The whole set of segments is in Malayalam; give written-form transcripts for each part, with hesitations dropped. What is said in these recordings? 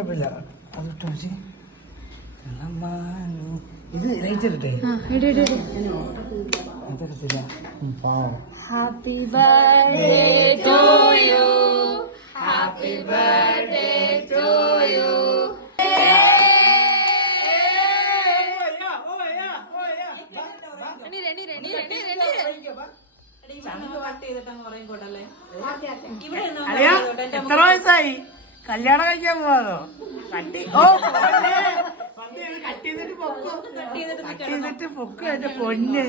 കുഴപ്പമില്ല. അതിട്ട് വെച്ച് ഇത് ലൈറ്റ് ഇട്ടെ അതെടുത്തില്ല. Happy birthday to you, happy birthday to you. എത്ര വയസ്സായി? കല്യാണം കഴിക്കാൻ പോവാതോ? കട്ടി ചെയ്തിട്ട് പൊക്ക് എന്റെ പൊന്ന്.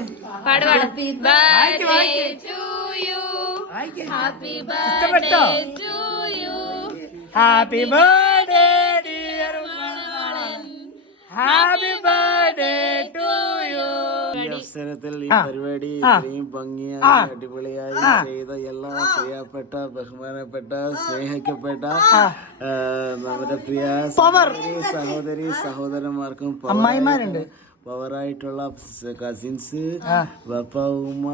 Happy birthday to you, happy birthday to you, happy birthday dear happy birthday to you. ഈ അവസരത്തിൽ ഈ പരിപാടി ഇത്രയും ഭംഗിയായി അടിപൊളിയായി ചെയ്ത എല്ലാ പ്രിയപ്പെട്ട ബഹുമാനപ്പെട്ട സ്നേഹിക്കപ്പെട്ട നമ്മുടെ പ്രിയ സഹോദരി സഹോദരന്മാർക്കും അമ്മായിമാരുണ്ട്, പവറായിട്ടുള്ള കസിൻസ്, പപ്പ, ഉമ്മ,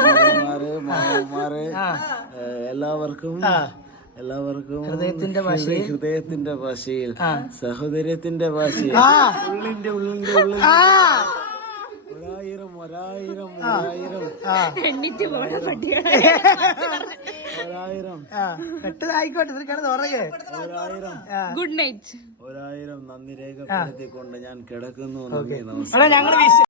അമ്മമാര്, മാമന്മാര്, എല്ലാവർക്കും ഹൃദയത്തിന്റെ ഭാഷയിൽ സഹോദര്യത്തിന്റെ ഭാഷയിൽ ഉള്ളിന്റെ ഒരായിരം ആയിക്കോട്ടെ. Good night. ഒരായിരം നന്ദി രേഖപ്പെടുത്തിക്കൊണ്ട് ഞാൻ കിടക്കുന്നു. ഞങ്ങള്